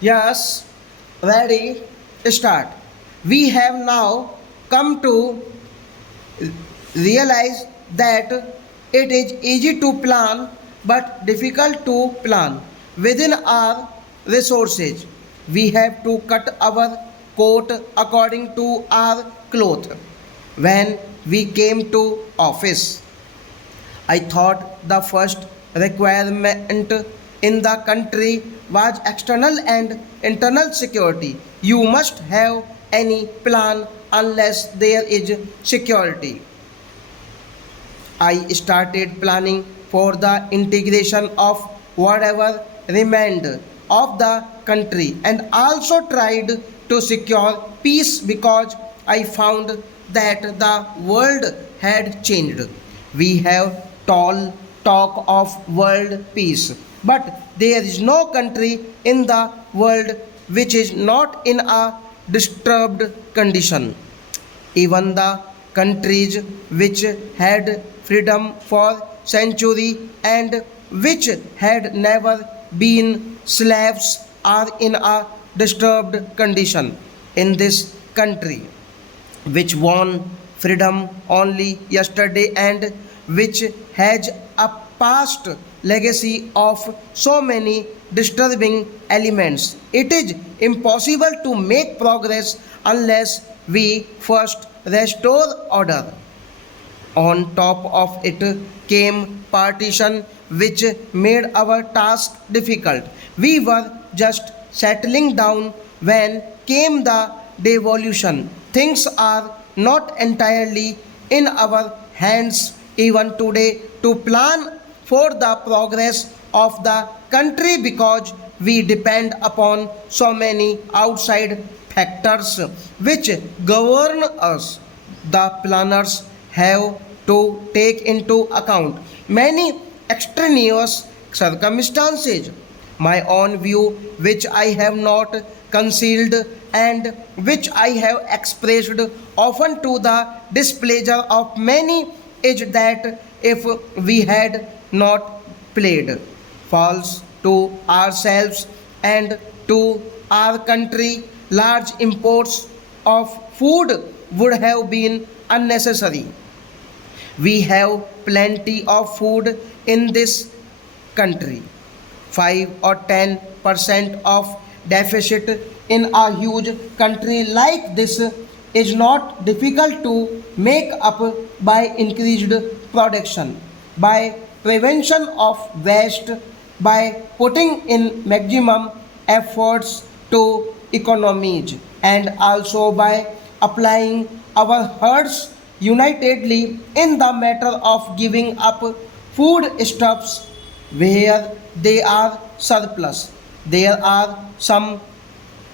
Yes, ready, start. We have now come to realize that it is easy to plan but difficult to plan within our resources. We have to cut our coat according to our cloth. When we came to office, I thought the first requirement in the country was external and internal security. You must have any plan unless there is security. I started planning for the integration of whatever remained of the country and also tried to secure peace because I found that the world had changed. We have tall talk of world peace, but there is no country in the world which is not in a disturbed condition. Even the countries which had freedom for century and which had never been slaves are in a disturbed condition. In this country which won freedom only yesterday and which has a past legacy of so many disturbing elements. It is impossible to make progress unless we first restore order. On top of it came partition, which made our task difficult. We were just settling down when came the devolution. Things are not entirely in our hands even today to plan for the progress of the country because we depend upon so many outside factors which govern us. The planners have to take into account many extraneous circumstances. My own view, which I have not concealed and which I have expressed often to the displeasure of many, is that if we had not played false to ourselves and to our country, large imports of food would have been unnecessary. We have plenty of food in this country. 5 or 10% of deficit in a huge country like this is not difficult to make up by increased production, by prevention of waste, by putting in maximum efforts to economies, and also by applying our hearts unitedly in the matter of giving up food stuffs where they are surplus. There are some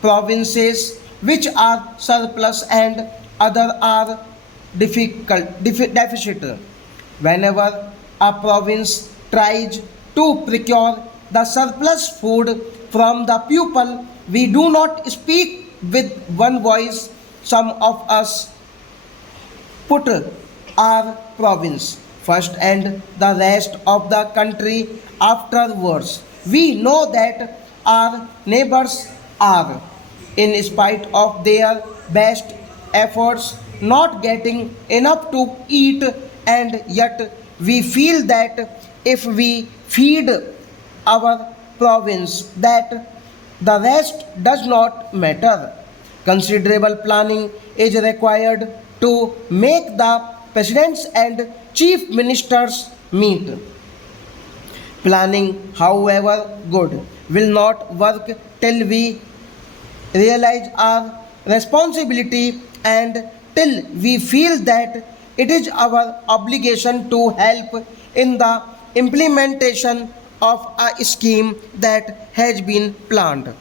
provinces which are surplus and other are deficit. Whenever a province tries to procure the surplus food from the people, we do not speak with one voice. Some of us put our province first and the rest of the country afterwards. We know that our neighbors are, in spite of their best efforts, not getting enough to eat, and yet we feel that if we feed our province, that the rest does not matter. Considerable planning is required to make the presidents and chief ministers meet. Planning, however good, will not work till we realize our responsibility and till we feel that it is our obligation to help in the implementation of a scheme that has been planned.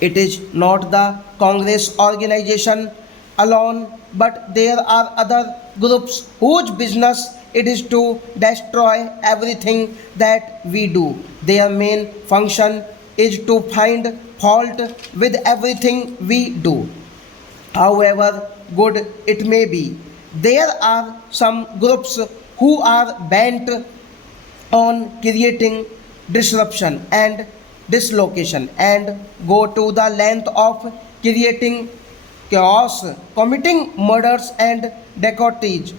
It is not the Congress organization alone, but there are other groups whose business it is to destroy everything that we do. Their main function is to find fault with everything we do. However good it may be, there are some groups who are bent on creating disruption, and dislocation and go to the length of creating chaos, committing murders and dacoities,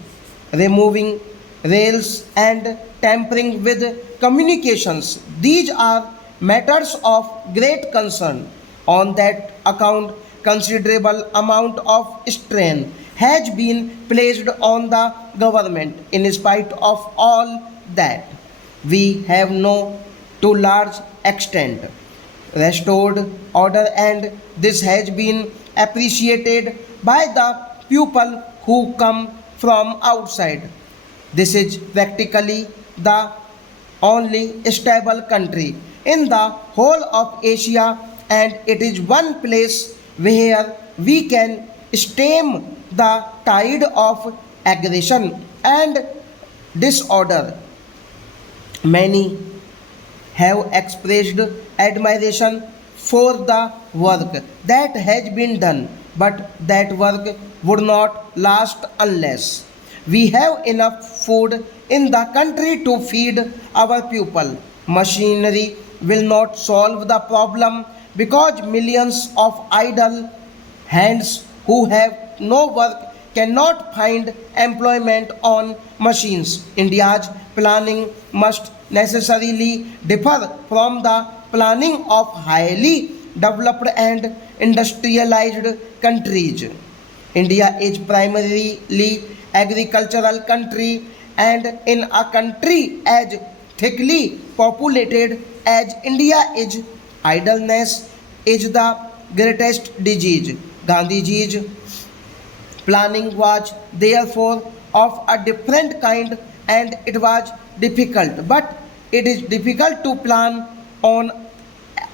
removing rails and tampering with communications. These are matters of great concern. On that account, considerable amount of strain has been placed on the government. In spite of all that, we have no to large extent restored order, and this has been appreciated by the people who come from outside. This is practically the only stable country in the whole of Asia, and it is one place where we can stem the tide of aggression and disorder. Many have expressed admiration for the work that has been done, but that work would not last unless we have enough food in the country to feed our people. Machinery will not solve the problem because millions of idle hands who have no work cannot find employment on machines. India's planning must necessarily differ from the planning of highly developed and industrialized countries. India is primarily agricultural country, and in a country as thickly populated as India is, idleness is the greatest disease. Gandhiji's planning was therefore of a different kind, and it was difficult. But it is difficult to plan on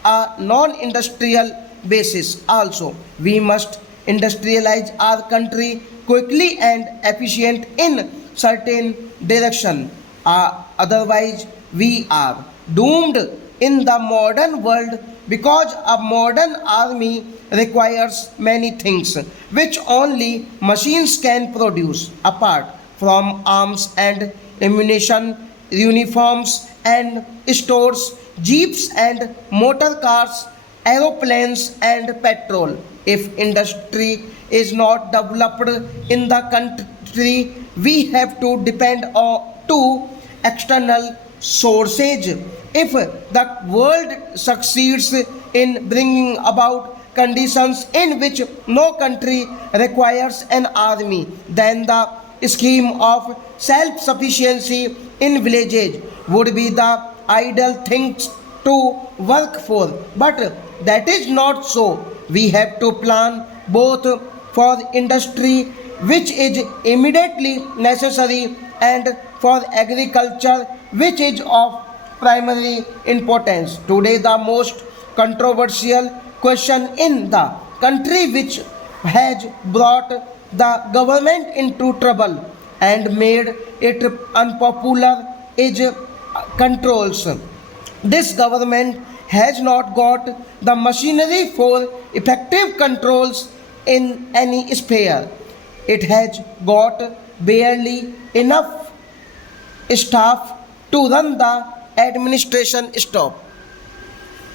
a non-industrial basis also. We must industrialize our country quickly and efficient in certain direction. Otherwise, we are doomed in the modern world because a modern army requires many things which only machines can produce apart from arms and ammunition, uniforms and stores, jeeps and motor cars, aeroplanes and petrol. If industry is not developed in the country, we have to depend on to external sources. If the world succeeds in bringing about conditions in which no country requires an army, then the scheme of self-sufficiency in villages would be the ideal thing to work for. But that is not so. We have to plan both for industry, which is immediately necessary, and for agriculture, which is of primary importance. Today, the most controversial question in the country, which has brought the government into trouble and made it unpopular, is controls. This government has not got the machinery for effective controls in any sphere. It has got barely enough staff to run the administration stop.